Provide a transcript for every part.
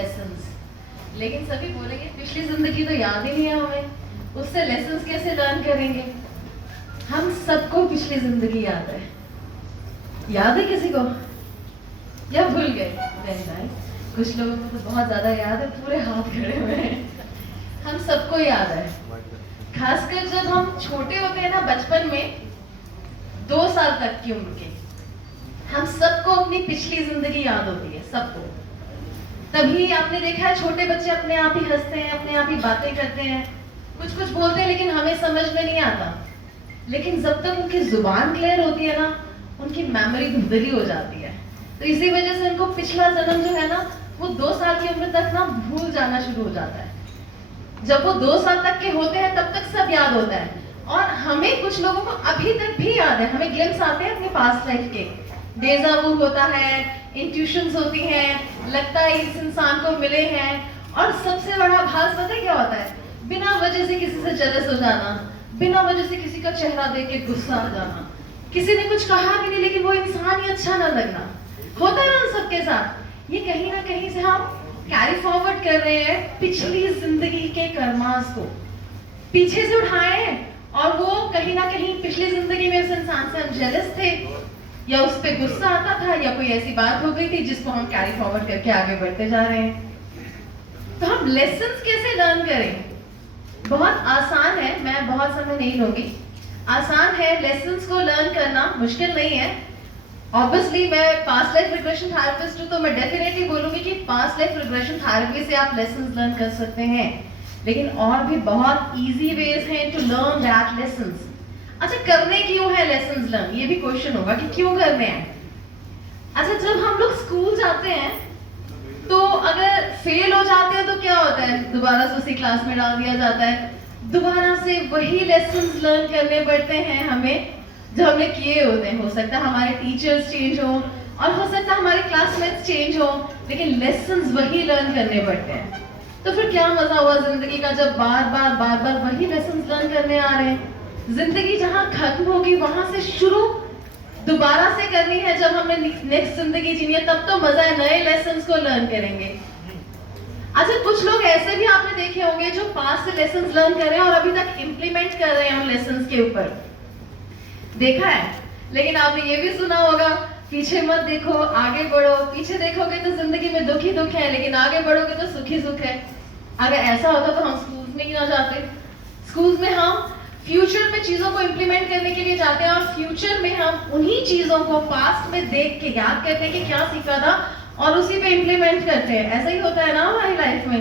Lessons, लेकिन सभी बोलेंगे पिछली जिंदगी तो याद ही नहीं है हमें, उससे लेसन्स कैसे लर्न करेंगे। हम सबको पिछली जिंदगी याद है। याद है किसी को या भूल गए? वेरी नाइस, कुछ लोगों को तो बहुत ज्यादा याद है, पूरे हाथ खड़े हुए हैं। हम सबको याद है, खासकर जब हम छोटे होते हैं ना, बचपन में 2 साल तक की उम्र के, हम सबको अपनी पिछली जिंदगी याद होती है, सबको। तभी आपने देखा है छोटे बच्चे अपने आप ही हंसते हैं, अपने आप ही बातें करते हैं, कुछ कुछ बोलते हैं, लेकिन हमें समझ में नहीं आता। लेकिन जब तक उनकी जुबान क्लियर होती है ना, उनकी मेमोरी धुंधली हो जाती है। तो इसी वजह से उनको पिछला जन्म जो है ना, वो 2 साल की उम्र तक ना भूल जाना शुरू हो जाता है। जब वो 2 साल तक के होते हैं तब तक सब याद होता है, और हमें कुछ लोगों को अभी तक भी याद है। हमें ग्लिम्स आते हैं अपने पास्ट लाइफ के, डेजा वू होता है, इंट्यूशंस होती हैं, लगता है इस इंसान को मिले हैं। और सबसे बड़ा भास पता है क्या होता है? बिना वजह से किसी से जेलस हो जाना, बिना वजह से किसी का चेहरा देख के गुस्सा आ जाना, किसी ने कुछ कहा भी नहीं लेकिन वो इंसान ही अच्छा ना लगना, होता है ना सबके साथ। ये कहीं ना कहीं से हम कैरी फॉरवर्ड कर रहे हैं पिछली जिंदगी के कर्मास को, पीछे से उठाए हैं, और वो कहीं ना कहीं पिछली जिंदगी में उस इंसान से हम जेलस थे, या उस पे गुस्सा आता था, या कोई ऐसी बात हो गई थी जिसको हम कैरी फॉरवर्ड करके आगे बढ़ते जा रहे हैं। तो हम लेसन्स कैसे लर्न करें? बहुत आसान है, मैं बहुत समय नहीं लूंगी। आसान है लेसन्स को लर्न करना, मुश्किल नहीं है। ऑब्वियसली मैं पास्ट लाइफ रिग्रेशन थेरेपिस्ट हूँ, तो मैं डेफिनेटली बोलूंगी कि पास्ट लाइफ रिग्रेशन थेरेपी से आप लेसन्स लर्न कर सकते हैं, लेकिन और भी बहुत इजी वेज हैं टू लर्न दैट लेसन्स। अच्छा, करने क्यों है लेसन्स लर्न? ये भी क्वेश्चन होगा कि क्यों करने हैं। अच्छा, जब हम लोग स्कूल जाते हैं तो अगर फेल हो जाते हैं तो क्या होता है? दोबारा से उसी क्लास में डाल दिया जाता है, दोबारा से वही लेसन्स लर्न करने पड़ते हैं हमें जो हमने किए होते हैं। हो सकता है हमारे टीचर्स चेंज हो, और हो सकता है हमारे क्लासमेट्स चेंज हो, लेकिन लेसन्स वही लर्न करने पड़ते हैं। तो फिर क्या मजा हुआ जिंदगी का जब बार बार वही लेसन्स लर्न करने आ रहे हैं? जिंदगी जहां खत्म होगी वहां से शुरू दोबारा से करनी है। जब हमने नेक्स्ट जिंदगी जीनी है तब तो मजा है, नए लेसन्स को लर्न करेंगे। अच्छा, कुछ लोग ऐसे भी आपने देखे होंगे जो पास्ट से लेसन्स लर्न कर रहे हैं और अभी तक इंप्लीमेंट कर रहे हैं उन लेसन्स के ऊपर, देखा है। लेकिन आपने ये भी सुना होगा, पीछे मत देखो आगे बढ़ो, पीछे देखोगे तो जिंदगी में दुख ही दुख है, लेकिन आगे बढ़ोगे तो सुख ही सुख है। अगर ऐसा होता तो हम स्कूल में ही ना जाते। स्कूल में हम फ्यूचर में चीजों को इंप्लीमेंट करने के लिए जाते हैं, और फ्यूचर में हम उन्हीं चीजों को पास्ट में देख के याद करते हैं कि क्या सीखा था, और उसी पे इंप्लीमेंट करते हैं। ऐसा ही होता है ना हमारी लाइफ में।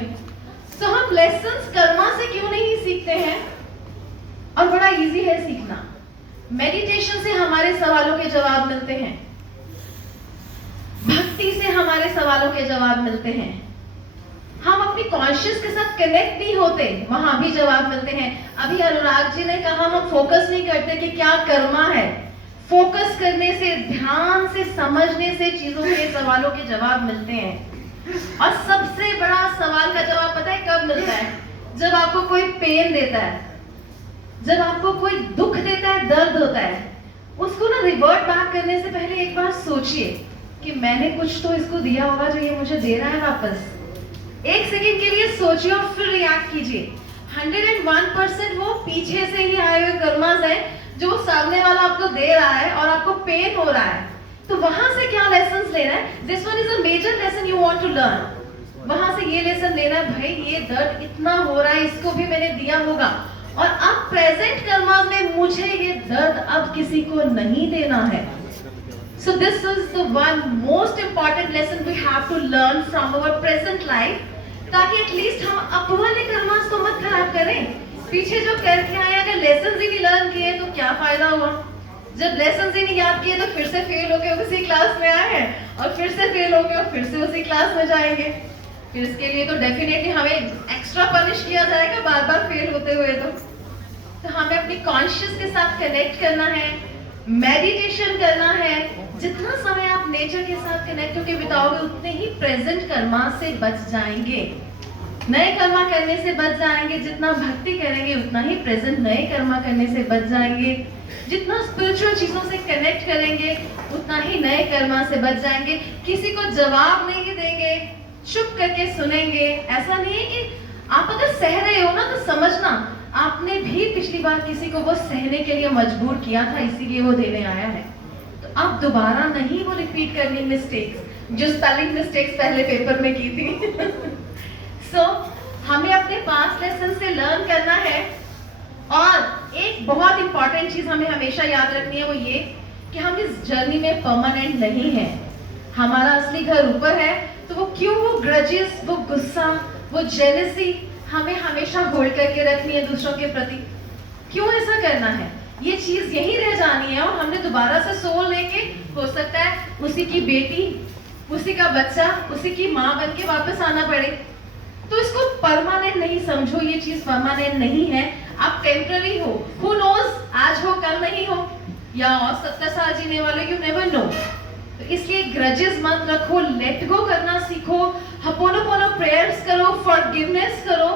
तो हम लेसन्स कर्मा से क्यों नहीं सीखते हैं? और बड़ा इजी है सीखना। मेडिटेशन से हमारे सवालों के जवाब मिलते हैं, भक्ति से हमारे सवालों के जवाब मिलते हैं। हम अपनी कॉन्शियस के साथ कनेक्ट नहीं होते, वहां भी जवाब मिलते हैं। अभी अनुराग जी ने कहा हम फोकस नहीं करते कि क्या कर्मा है। फोकस करने से, ध्यान से समझने से चीजों के सवालों के जवाब मिलते हैं। और सबसे बड़ा सवाल का जवाब पता है कब मिलता है? जब आपको कोई पेन देता है, जब आपको कोई दुख देता है, दर्द होता है, उसको ना रिवर्ट बैक करने से पहले एक बार सोचिए कि मैंने कुछ तो इसको दिया होगा जो ये मुझे दे रहा है वापस। एक सेकंड के लिए सोचिए और फिर रिएक्ट कीजिए। 101% वो पीछे से ही आए हुए कर्मास है जो सामने वाला आपको दे रहा है और आपको पेन हो रहा है। तो वहां से क्या लेसन्स लेना है? This one is a major lesson you want to learn. वहां से ये लेसन लेना है, भाई ये दर्द इतना हो रहा है, इसको भी मैंने दिया होगा, और अब प्रेजेंट कर्मास में मुझे ये दर्द अब किसी को नहीं देना है। So this is the one most important lesson we have to learn from our present life, ताकि एटलीस्ट हम अब वाले कर्मास को मत खराब करें। पीछे जो करके आए, अगर लेसन्स ही नहीं लर्न किए तो क्या फायदा हुआ? जब लेसन्स ही नहीं याद किए तो फिर से फेल होके उसी क्लास में आए हैं, और फिर से फेल होके और फिर से उसी क्लास में जाएंगे। फिर इसके लिए तो डेफिनेटली हमें एक्स्ट्रा पनिश किया जाएगा बार बार फेल होते हुए। तो हमें अपनी कॉन्शियस के साथ कनेक्ट करना है, मेडिटेशन करना है। जितना समय आप नेचर के साथ कनेक्ट होकर बिताओगे उतने ही प्रेजेंट कर्मा से बच जाएंगे, नए कर्मा करने से बच जाएंगे। जितना भक्ति करेंगे उतना ही प्रेजेंट नए कर्मा करने से बच जाएंगे। जितना स्पिरिचुअल चीजों से कनेक्ट करेंगे उतना ही नए कर्मा से बच जाएंगे। किसी को जवाब नहीं देंगे, चुप करके सुनेंगे। ऐसा नहीं है कि आप अगर सह रहे हो ना तो समझना आपने भी पिछली बार किसी को वो सहने के लिए मजबूर किया था, इसीलिए वो देने आया है। तो आप दोबारा नहीं वो रिपीट करनी मिस्टेक्स जो स्पेलिंग मिस्टेक्स पहले पेपर में की थी। सो हमें अपने पास्ट लेसन से लर्न करना है। और एक बहुत इंपॉर्टेंट चीज हमें हमेशा याद रखनी है, वो ये कि हम इस जर्नी में परमानेंट नहीं है। हमारा असली घर ऊपर है, तो वो क्यों वो ग्रजेस, वो गुस्सा, वो जेलसी हमें हमेशा होल्ड करके रखनी है दूसरों के प्रति? क्यों ऐसा करना है? ये चीज यही रह जानी है और हमने दोबारा से सोल लेके, हो सकता है उसी की बेटी, उसी का बच्चा, उसी की माँ बन के वापस आना पड़े। तो इसको परमानेंट नहीं समझो, ये चीज परमानेंट नहीं है। आप टेम्पररी हो, हु नोज, आज हो कल नहीं हो, या और 70 साल जीने वाले, यू नेवर नो। तो इसलिए ग्रजेस मत रखो, लेट गो करना सीखो, हपोनोपोनो प्रेयर्स करो, फॉरगिवनेस करो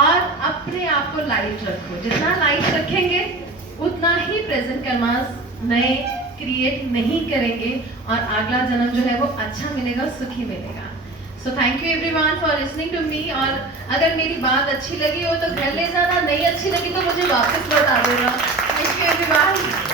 और अपने आप को लाइट रखो। जितना लाइट रखेंगे उतना ही प्रेजेंट कर्मास नए क्रिएट नहीं करेंगे और अगला जन्म जो है वो अच्छा मिलेगा, सुखी मिलेगा। So thank you everyone for listening to me. और अगर मेरी बात अच्छी लगी हो तो घर ले जाना, नहीं अच्छी लगी तो मुझे वापस लौटा देना। Thank you everyone.